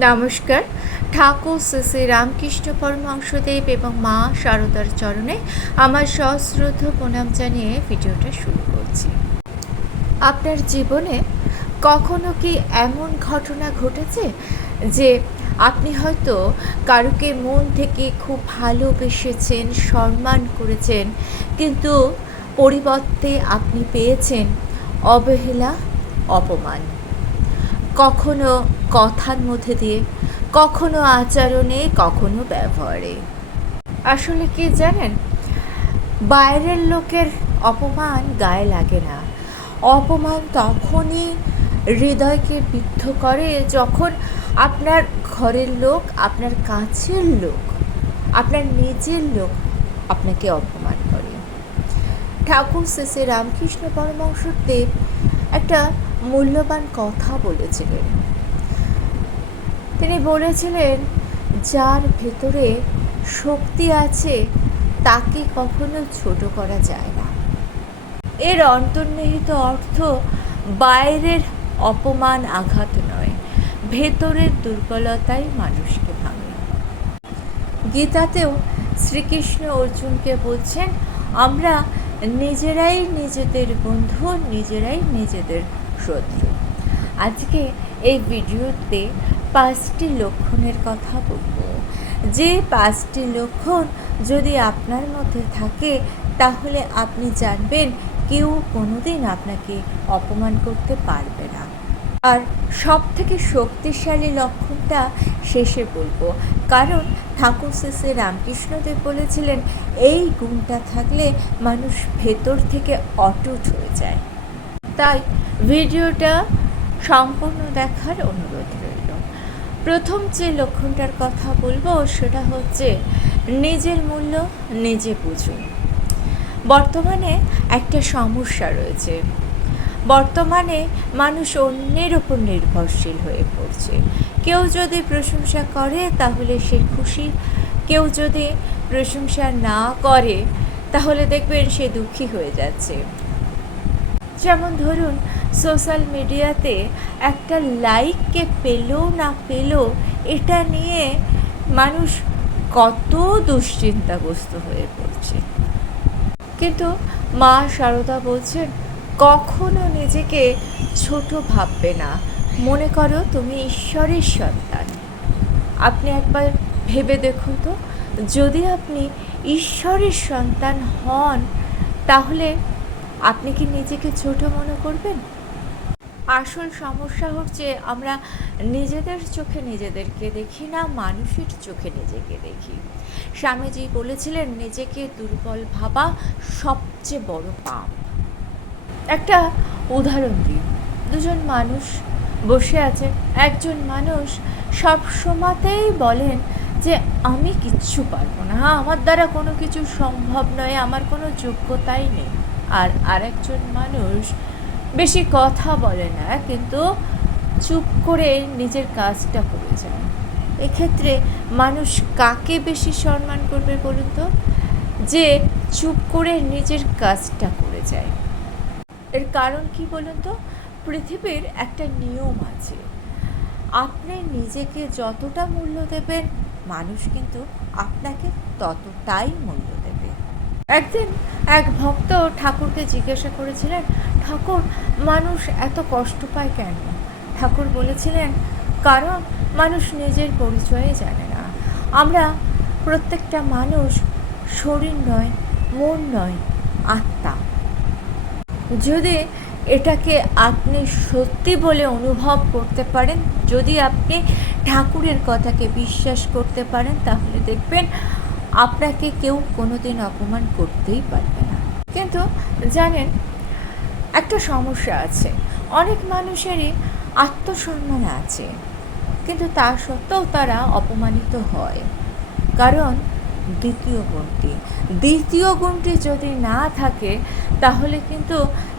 নমস্কার। ঠাকুর শ্রী শ্রী রামকৃষ্ণ পরমহংসদেব এবং মা শারদার চরণে আমার সশ্রদ্ধ প্রণাম জানিয়ে ভিডিওটা শুরু করছি। আপনার জীবনে কখনো কি এমন ঘটনা ঘটেছে যে আপনি হয়তো কারুকে মন থেকে খুব ভালোবেসেছেন, সম্মান করেছেন, কিন্তু পরিবর্তে আপনি পেয়েছেন অবহেলা, অপমান? কখনো কথার মধ্যে দিয়ে, কখনো আচরণে, কখনো ব্যবহারে। আসলে কি জানেন, বাইরের লোকের অপমান গায়ে লাগে না। অপমান তখনই হৃদয়কে বিদ্ধ করে যখন আপনার ঘরের লোক, আপনার কাছের লোক, আপনার নিজের লোক আপনাকে অপমান করে। ঠাকুর শ্রী শ্রী রামকৃষ্ণ পরমহংসদেব একটা মূল্যবান কথা বলেছিলেন। তিনি বলেছিলেন, যার ভেতরে শক্তি আছে তাকে কখনো ছোট করা যায় না। এর অন্তর্নিহিত অর্থ বাইরের অপমান, আঘাত নয়, ভেতরের দুর্বলতাই মানুষকে ভাঙে। গীতাতেও শ্রীকৃষ্ণ অর্জুনকে বলছেন, আমরা নিজেরাই নিজেদের বন্ধু, নিজেরাই নিজেদের শত্রু। আজকে এই ভিডিওতে 5টি লক্ষণের কথা বলবো। যে 5টি লক্ষণ যদি আপনার মধ্যে থাকে তাহলে আপনি জানবেন কেউ কোনোদিন আপনাকে অপমান করতে পারবে না। আর সব থেকে শক্তিশালী লক্ষণটা শেষে বলবো, কারণ ঠাকুর শ্রী শ্রী রামকৃষ্ণদেব বলেছিলেন এই গুণটা থাকলে মানুষ ভেতর থেকে অটুট হয়ে যায়। তাই ভিডিওটা সম্পূর্ণ দেখার অনুরোধ রইল। প্রথম যে লক্ষণটার কথা বলবো সেটা হচ্ছে নিজের মূল্য নিজে বুঝুন। বর্তমানে একটা সমস্যা রয়েছে। বর্তমানে মানুষ অন্যের ওপর নির্ভরশীল হয়ে পড়ছে। কেউ যদি প্রশংসা করে তাহলে সে খুশি, কেউ যদি প্রশংসা না করে তাহলে দেখবেন সে দুঃখী হয়ে যাচ্ছে। যেমন ধরুন, সোশ্যাল মিডিয়াতে একটা লাইককে পেলো না পেলো এটা নিয়ে মানুষ কত দুশ্চিন্তাগ্রস্ত হয়ে পড়ছে। কিন্তু মা শারদা বলছেন, কখনো নিজেকে ছোট ভাববে না। মনে করো তুমি ঈশ্বরের সন্তান। আপনি একবার ভেবে দেখুন তো, যদি আপনি ঈশ্বরের সন্তান হন তাহলে আপনি কি নিজেকে ছোট মনে করবেন? আসল সমস্যা হচ্ছে আমরা নিজেদের চোখে নিজেদেরকে দেখি না, মানুষের চোখে নিজেকে দেখি। স্বামীজি বলেছিলেন, নিজেকে দুর্বল ভাবা সবচেয়ে বড় পাপ। একটা উদাহরণ দিই। দুজন মানুষ বসে আছে। একজন মানুষ সব সময়তেই বলেন যে আমি কিচ্ছু পারবো না, আমার দ্বারা কোনো কিছু সম্ভব নয়, আমার কোনো যোগ্যতাই নেই। আর আরেকজন মানুষ বেশি কথা বলে না, কিন্তু চুপ করে নিজের কাজটা করে যায়। এক্ষেত্রে মানুষ কাকে বেশি সম্মান করবে বলুন তো? যে চুপ করে নিজের কাজটা করে যায়। এর কারণ কি বলুন তো? পৃথিবীর একটা নিয়ম আছে, আপনি নিজেকে যতটা মূল্য দেবেন মানুষ কিন্তু আপনাকে ততটাই মূল্য দেবে। একদিন এক ভক্ত ঠাকুরকে জিজ্ঞাসা করেছিলেন, ঠাকুর, মানুষ এত কষ্ট পায় কেন? ঠাকুর বলেছিলেন, কারণ মানুষ নিজের পরিচয়ে জানে না। আমরা প্রত্যেকটা মানুষ শরীর নয়, মন নয়, আত্মা। যদি এটাকে আপনি সত্যি বলে অনুভব করতে পারেন, যদি আপনি ঠাকুরের কথাকে বিশ্বাস করতে পারেন, তাহলে দেখবেন আপনাকে কেউ কোনোদিন অপমান করতেই পারবে না। কিন্তু জানেন, একটা সমস্যা আছে। অনেক মানুষেরই আত্মসম্মান আছে, কিন্তু তা সত্ত্বেও তারা অপমানিত হয়। কারণ দ্বিতীয় গুণটি যদি না থাকে তাহলে কিন্তু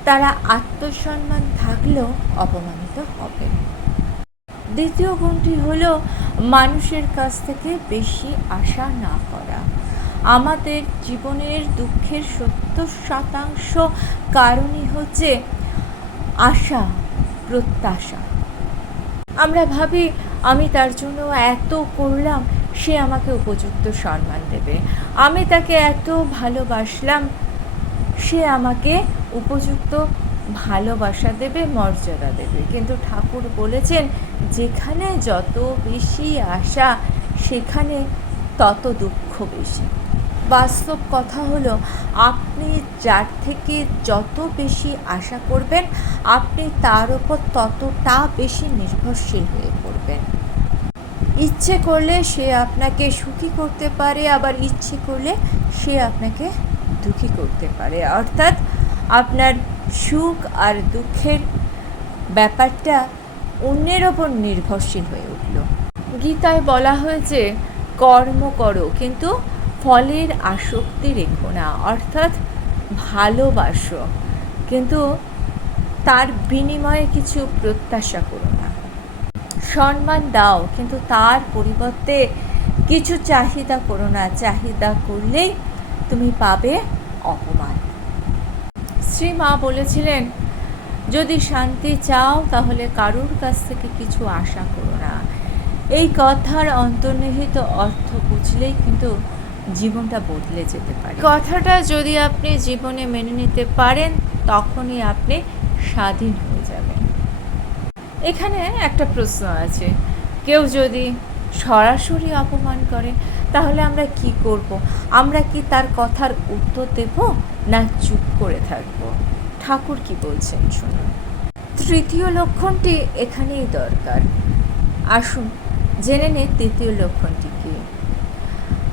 তারা আত্মসম্মান থাকলেও অপমানিত হবে। দ্বিতীয় গুণটি হলো মানুষের কাছ থেকে বেশি আশা না করা। আমাদের জীবনের দুঃখের 70% কারণই হচ্ছে আশা, প্রত্যাশা। আমরা ভাবি আমি তার জন্য এত করলাম, সে আমাকে উপযুক্ত সম্মান দেবে। আমি তাকে এত ভালোবাসলাম, সে আমাকে উপযুক্ত ভালোবাসা দেবে, মর্যাদা দেবে। কিন্তু ঠাকুর বলেছেন, যেখানে যত বেশি আশা, সেখানে তত দুঃখ বেশি। বাস্তব কথা হলো, আপনি যার থেকে যত বেশি আশা করবেন, আপনি তার ওপর ততটা বেশি নির্ভরশীল হয়ে পড়বেন। ইচ্ছে করলে সে আপনাকে সুখী করতে পারে, আবার ইচ্ছে করলে সে আপনাকে দুঃখী করতে পারে। অর্থাৎ আপনার সুখ আর দুঃখের ব্যাপারটা অন্যের ওপর নির্ভরশীল হয়ে উঠল। গীতায় বলা হয়েছে, কর্ম করো কিন্তু ফলের আসক্তি রেখো না। অর্থাৎ ভালোবাসো, কিন্তু তার বিনিময়ে কিছু প্রত্যাশা করো না। সম্মান দাও, কিন্তু তার পরিবর্তে কিছু চাহিদা করো না। চাহিদা করলেই তুমি পাবে অপমান। শ্রীমা বলেছিলেন, যদি শান্তি চাও তাহলে কারুর কাছ থেকে কিছু আশা করো না। এই কথার অন্তর্নিহিত অর্থ বুঝলেই কিন্তু জীবনটা বদলে যেতে পারে। কথাটা যদি আপনি জীবনে মেনে নিতে পারেন, তখনই আপনি স্বাধীন হয়ে যাবেন। এখানে একটা প্রশ্ন আছে, কেউ যদি সরাসরি অপমান করে, তাহলে আমরা কি করব? আমরা কি তার কথার উত্তর দেব, না চুপ করে থাকব? ঠাকুর কি বলছেন শুনুন। তৃতীয় লক্ষণটি এখানেই দরকার। আসুন জেনে নে তৃতীয় লক্ষণটি কি।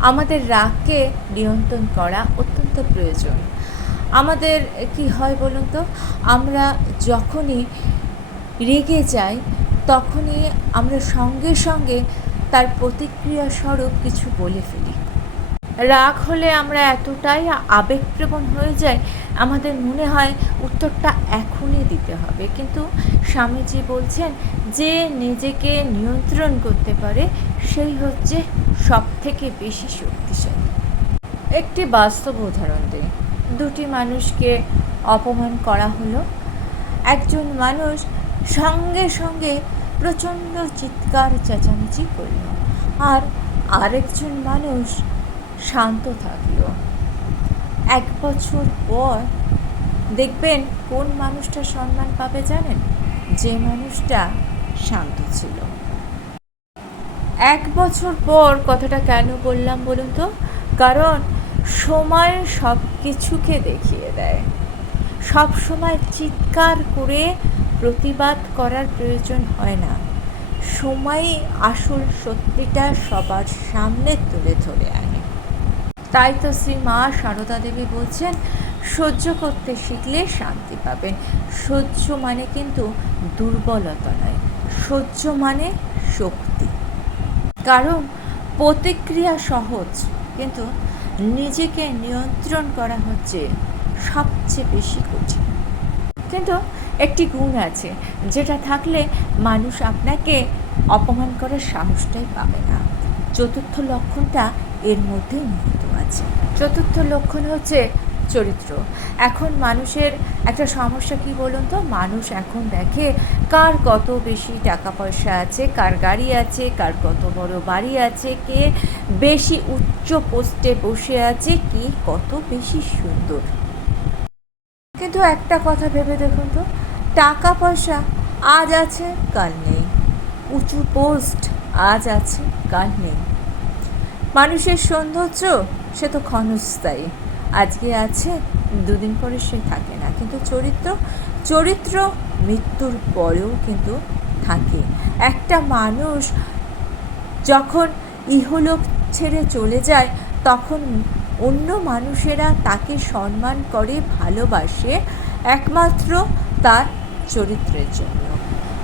আমাদের রাগকে নিয়ন্ত্রণ করা অত্যন্ত প্রয়োজন। আমাদের কি হয় বলুন তো, আমরা যখনই রেগে যাই, তখনই আমরা সঙ্গে সঙ্গে তার প্রতিক্রিয়া স্বরূপ কিছু বলে ফেলি। রাগ হলে আমরা এতটাই আবেগপ্রবণ হয়ে যাই, আমাদের মনে হয় উত্তরটা এখনই দিতে হবে। কিন্তু স্বামীজি বলছেন, যে নিজেকে নিয়ন্ত্রণ করতে পারে সেই হচ্ছে সব থেকে বেশি শক্তিশালী। একটি বাস্তব উদাহরণ দিই। দুটি মানুষকে অপমান করা হলো। একজন মানুষ সঙ্গে সঙ্গে প্রচণ্ড চিৎকার চেঁচামেচি করল, আর আরেকজন মানুষ শান্ত থাকলো। 1 বছর পর দেখবেন কোন মানুষটা সম্মান পাবে জানেন? যে মানুষটা শান্ত ছিল। 1 বছর পর কথাটা কেন বললাম বলুন তো? কারণ সময় সব কিছুকে দেখিয়ে দেয়। সব সময় চিৎকার করে প্রতিবাদ করার প্রয়োজন হয় না। সময়ই আসল সত্যিটা সবার সামনে তুলে ধরে আনে। তাই তো শ্রী মা সারদা দেবী বলছেন, সহ্য করতে শিখলে শান্তি পাবেন। সহ্য মানে কিন্তু দুর্বলতা নয়, সহ্য মানে শক্তি। কারণ প্রতিক্রিয়া সহজ, কিন্তু নিজেকে নিয়ন্ত্রণ করা হচ্ছে সবচেয়ে বেশি কঠিন। কিন্তু একটি গুণ আছে, যেটা থাকলে মানুষ আপনাকে অপমান করার সাহসটাই পাবে না। চতুর্থ লক্ষণটা এর মধ্যে নিহিত আছে। চতুর্থ লক্ষণ হচ্ছে চরিত্র। এখন মানুষের একটা সমস্যা কি বলুন তো, মানুষ এখন দেখে কার কত বেশি টাকা পয়সা আছে, কার গাড়ি আছে, কার কত বড় বাড়ি আছে, কে বেশি উচ্চ পোস্টে বসে আছে, কে কত বেশি সুন্দর। কিন্তু একটা কথা ভেবে দেখুন তো, টাকা পয়সা আজ আছে কাল নেই, উঁচু পোস্ট আজ আছে কাল নেই। মানুষের সৌন্দর্য সে তো ক্ষণস্থায়ী, আজকে আছে, দুদিন পরে সে থাকে না। কিন্তু চরিত্র মৃত্যুর পরেও কিন্তু থাকে। একটা মানুষ যখন ইহলোক ছেড়ে চলে যায়, তখন অন্য মানুষেরা তাকে সম্মান করে, ভালোবাসে একমাত্র তার চরিত্রের জন্য।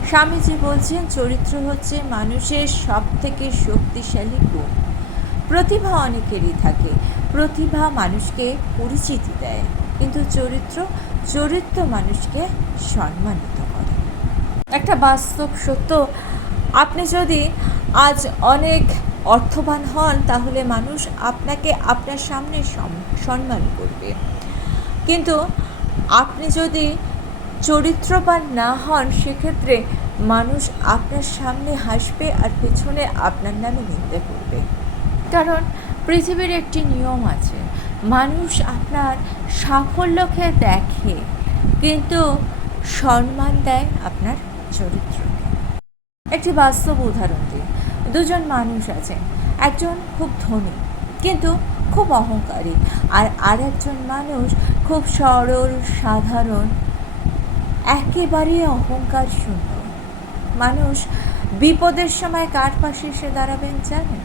স্বামীজি বলছেন, চরিত্র হচ্ছে মানুষের সব থেকে শক্তিশালী গুণ। প্রতিভা অনেকেরই থাকে, প্রতিভা মানুষকে পরিচিতি দেয়, কিন্তু চরিত্র মানুষকে সম্মানিত করে। একটা বাস্তব সত্য, আপনি যদি আজ অনেক অর্থবান হন, তাহলে মানুষ আপনাকে আপনার সামনে সম্মান করবে। কিন্তু আপনি যদি চরিত্রবান না হন, সেক্ষেত্রে মানুষ আপনার সামনে হাসবে আর পেছনে আপনার নামে নিন্দে করবে। কারণ পৃথিবীর একটি নিয়ম আছে, মানুষ আপনার সাফল্যকে দেখে কিন্তু সম্মান দেয় আপনার চরিত্রকে। একটি বাস্তব উদাহরণ দিই। দুজন মানুষ আছেন, একজন খুব ধনী কিন্তু খুব অহংকারী, আর আরেকজন মানুষ খুব সরল সাধারণ, একেবারে অহংকার শূন্য। মানুষ বিপদের সময় কার পাশে এসে দাঁড়াবেন জানেন?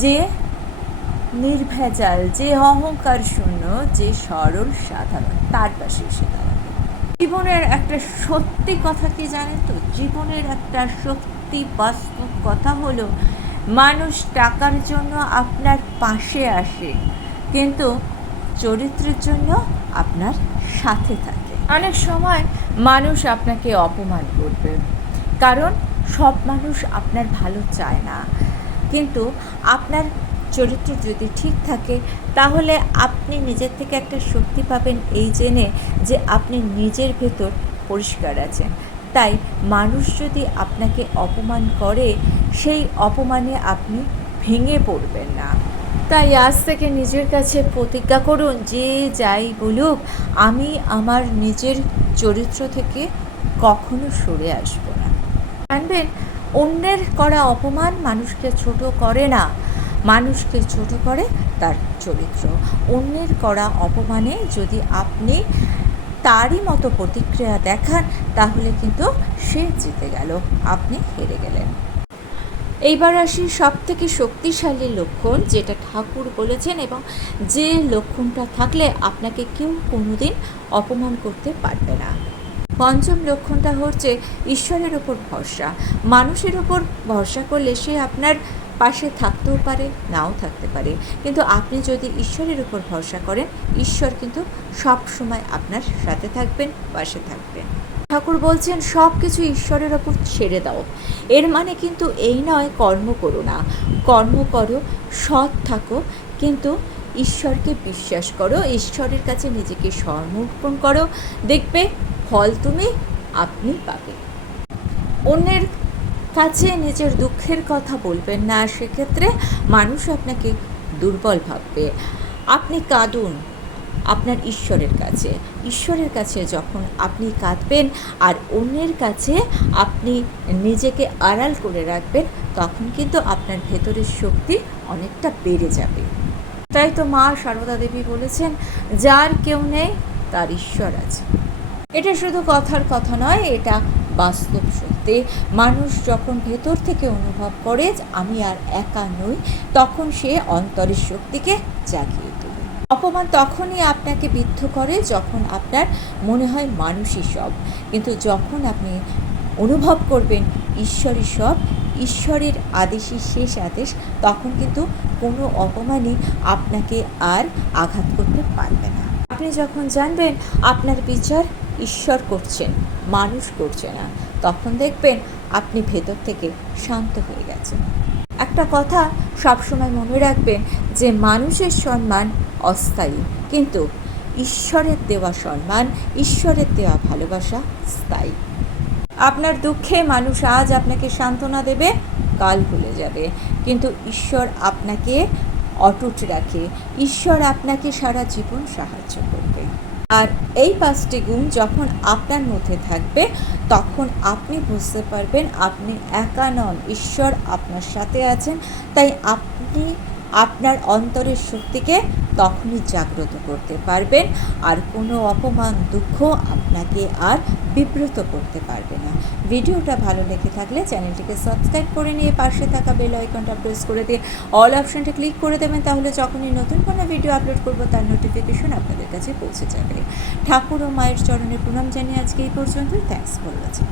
যে নির্ভেজাল, যে অহংকার শূন্য, যে সরল সাধারণ, তার পাশে এসে দাঁড়াবেন। জীবনের একটা সত্যি কথা কি জানেন তো? জীবনের একটা সত্যি বাস্তব কথা হলো, মানুষ টাকার জন্য আপনার পাশে আসে কিন্তু চরিত্রের জন্য আপনার সাথে থাকে। অনেক সময় মানুষ আপনাকে অপমান করবে, কারণ সব মানুষ আপনার ভালো চায় না, কিন্তু আপনার চরিত্র যদি ঠিক থাকে তাহলে আপনি নিজের থেকে একটা শক্তি পাবেন এই জেনে যে আপনি নিজের ভেতর পরিষ্কার আছেন। তাই মানুষ যদি আপনাকে অপমান করে, সেই অপমানে আপনি ভেঙে পড়বেন না। তাই আজ থেকে নিজের কাছে প্রতিজ্ঞা করুন, যে যাই বলুক আমি আমার নিজের চরিত্র থেকে কখনো সরে আসব না। জানবেন, অন্যের করা অপমান মানুষকে ছোট করে না, মানুষকে ছোট করে তার চরিত্র। অন্যের করা অপমানে যদি আপনি তারই মতো প্রতিক্রিয়া দেখান, তাহলে কিন্তু সে জিতে গেল, আপনি হেরে গেলেন। এইবার আসি সব থেকে শক্তিশালী লক্ষণ, যেটা ঠাকুর বলেছেন, এবং যে লক্ষণটা থাকলে আপনাকে কেউ কোনোদিন অপমান করতে পারবে না। পঞ্চম লক্ষণটা হচ্ছে ঈশ্বরের ওপর ভরসা। মানুষের ওপর ভরসা করলে সে আপনার পাশে থাকতেও পারে, নাও থাকতে পারে, কিন্তু আপনি যদি ঈশ্বরের উপর ভরসা করেন, ঈশ্বর কিন্তু সব সময় আপনার সাথে থাকবেন, পাশে থাকবেন। ঠাকুর বলছেন সব কিছু ঈশ্বরের ওপর ছেড়ে দাও। এর মানে কিন্তু এই নয় কর্ম করো না, কর্ম করো, সৎ থাকো, কিন্তু ঈশ্বরকে বিশ্বাস করো, ঈশ্বরের কাছে নিজেকে সমর্পণ করো, দেখবে ফল আপনি পাবে। অন্যের কাছে নিজের দুঃখের কথা বলবেন না, সেক্ষেত্রে মানুষ আপনাকে দুর্বল ভাববে। আপনি কাঁদুন আপনার ঈশ্বরের কাছে যখন আপনি কাঁদবেন আর অন্যের কাছে আপনি নিজেকে আড়াল করে রাখবেন, তখন কিন্তু আপনার ভেতরের শক্তি অনেকটা বেড়ে যাবে। তাই তো মা সারদা দেবী বলেছেন, যার কেউ নেই তার ঈশ্বর আছে। এটা শুধু কথার কথা নয়, এটা বাস্তব সত্যি। মানুষ যখন ভেতর থেকে অনুভব করে আমি আর একা নই, তখন সে অন্তরের শক্তিকে জাগিয়ে তোলে। অপমান তখনই আপনাকে বিদ্ধ করে যখন আপনার মনে হয় মানুষই সব, কিন্তু যখন আপনি অনুভব করবেন ঈশ্বরই সব, ঈশ্বরের আদেশই শেষ আদেশ, তখন কিন্তু কোনো অপমানই আপনাকে আর আঘাত করতে পারবে না। আপনি যখন জানবেন আপনার বিচার ঈশ্বর করছেন, মানুষ করছে না, তখন দেখবেন আপনি ভেতর থেকে শান্ত হয়ে গেছেন। একটা কথা সবসময় মনে রাখবেন, যে মানুষের সম্মান অস্থায়ী, কিন্তু ঈশ্বরের দেওয়া সম্মান, ঈশ্বরের দেওয়া ভালোবাসা স্থায়ী। আপনার দুঃখে মানুষ আজ আপনাকে সান্ত্বনা দেবে, কাল ভুলে যাবে, কিন্তু ঈশ্বর আপনাকে অটুট রাখে, ঈশ্বর আপনাকে সারা জীবন সাহায্য করবে। আর এই 5টি গুণ যখন আপনার মধ্যে থাকবে, তখন আপনি বুঝতে পারবেন আপনি একা নন, ঈশ্বর আপনার সাথে আছেন। তাই আপনি আপনার অন্তরের শক্তিকে তখনই জাগ্রত করতে পারবেন, আর কোনো অপমান দুঃখ আপনাকে আর বিব্রত করতে পারবে না। ভিডিওটা ভালো লেগে থাকলে চ্যানেলটিকে সাবস্ক্রাইব করে নিয়ে পাশে থাকা বেল আইকনটা প্রেস করে দিয়ে অল অপশনটা ক্লিক করে দেবেন, তাহলে যখনই নতুন কোনো ভিডিও আপলোড করব তার নোটিফিকেশন আপনাদের কাছে পৌঁছে যাবে। ঠাকুর ও মায়ের চরণে প্রণাম জানিয়ে আজকে এই পর্যন্তই। Thanks for watching.